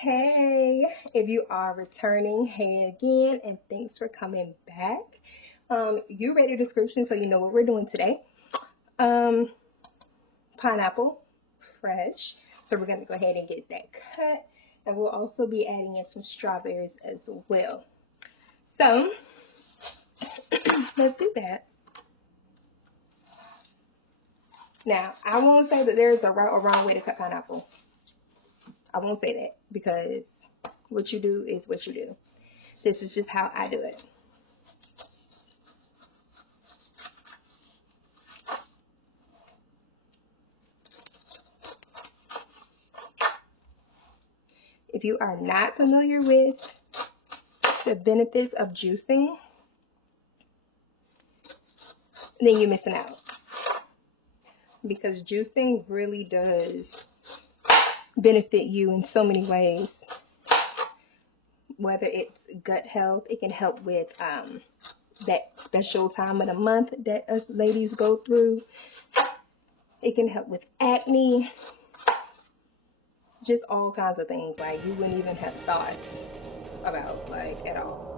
Hey, if you are returning, hey again, and thanks for coming back. You read the description, so you know what we're doing today. Pineapple, fresh. So we're going to go ahead and get that cut. And we'll also be adding in some strawberries as well. So, let's do that. Now, I won't say that there's a right or wrong way to cut pineapple. I won't say that because what you do is what you do. This is just how I do it. If you are not familiar with the benefits of juicing, then you're missing out. Because juicing really does benefit you in so many ways. Whether it's gut health, it can help with that special time of the month that us ladies go through. It can help with acne. Just all kinds of things like you wouldn't even have thought about like at all.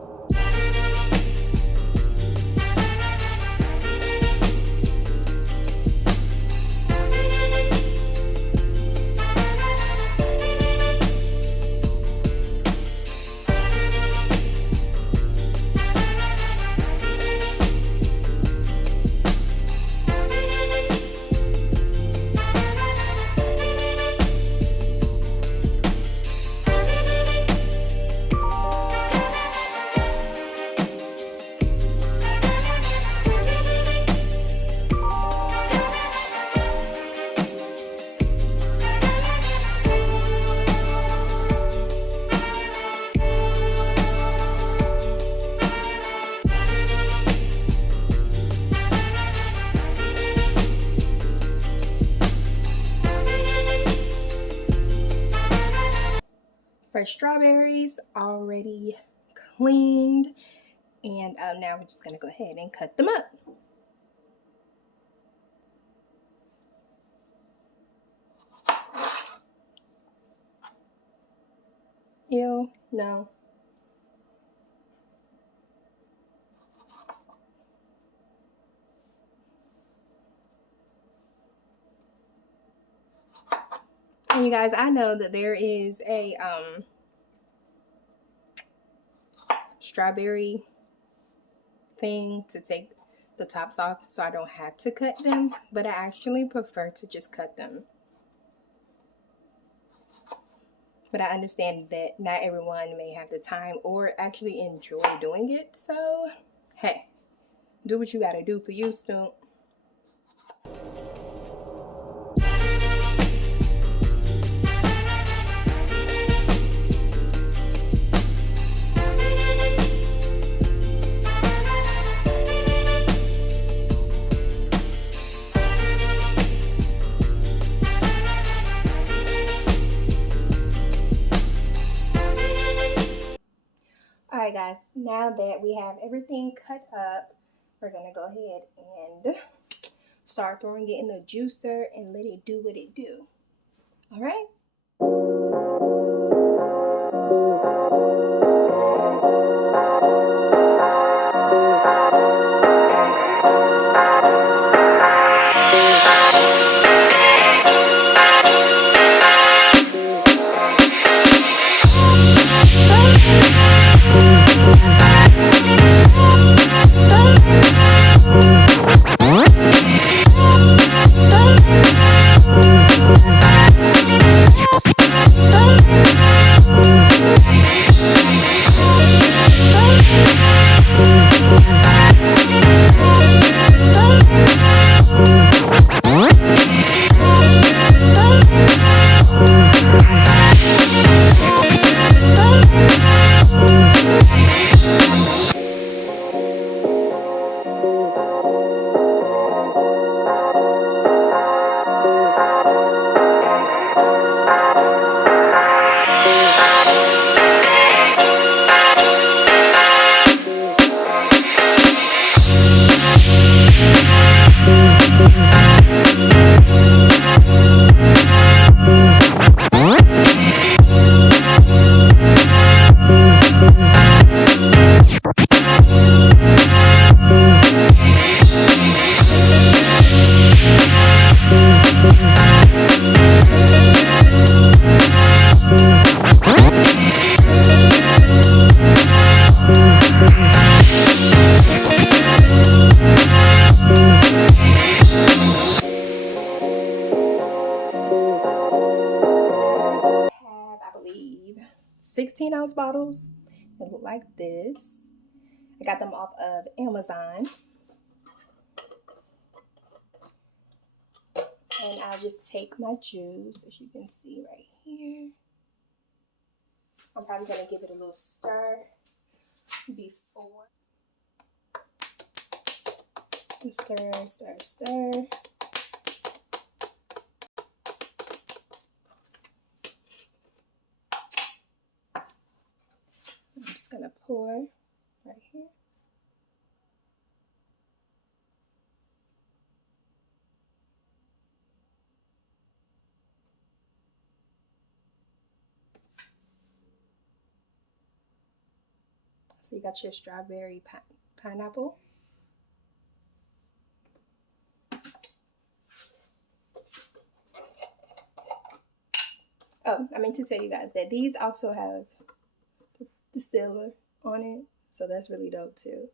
Fresh strawberries already cleaned, and now we're just gonna go ahead and cut them up. Ew, no. And you guys, I know that there is a strawberry thing to take the tops off so I don't have to cut them, but I actually prefer to just cut them. But I understand that not everyone may have the time or actually enjoy doing it, so hey, do what you gotta do for you, Snoop. Alright guys, now that we have everything cut up, we're going to go ahead and start throwing it in the juicer and let it do what it do. Alright? 16-ounce bottles. They look like this. I got them off of Amazon. And I'll just take my juice, as you can see right here. I'm probably going to give it a little stir before. Stir, stir, stir. I'm just going to pour right here. So you got your strawberry pineapple. Oh, I meant to tell you guys that these also have the distiller on it. So that's really dope too.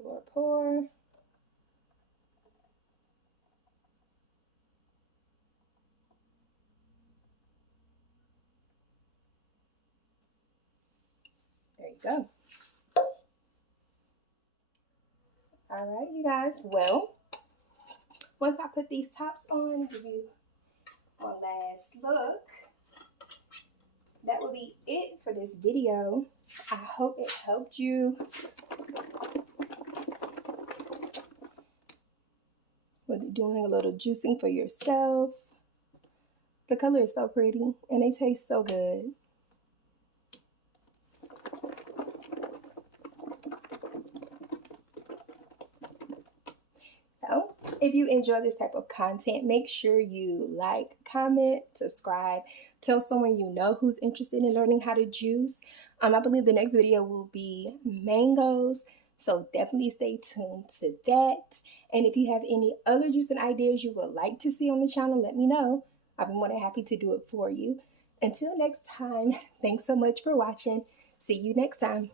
Pour, pour. There you go. All right, you guys. Well, once I put these tops on, give you one last look. That will be it for this video. I hope it helped you with doing a little juicing for yourself. The color is so pretty and they taste so good. So, if you enjoy this type of content, make sure you like, comment, subscribe, tell someone you know who's interested in learning how to juice. I believe the next video will be mangoes, so definitely stay tuned to that. And if you have any other juicing ideas you would like to see on the channel, let me know. I'll be more than happy to do it for you. Until next time, thanks so much for watching. See you next time.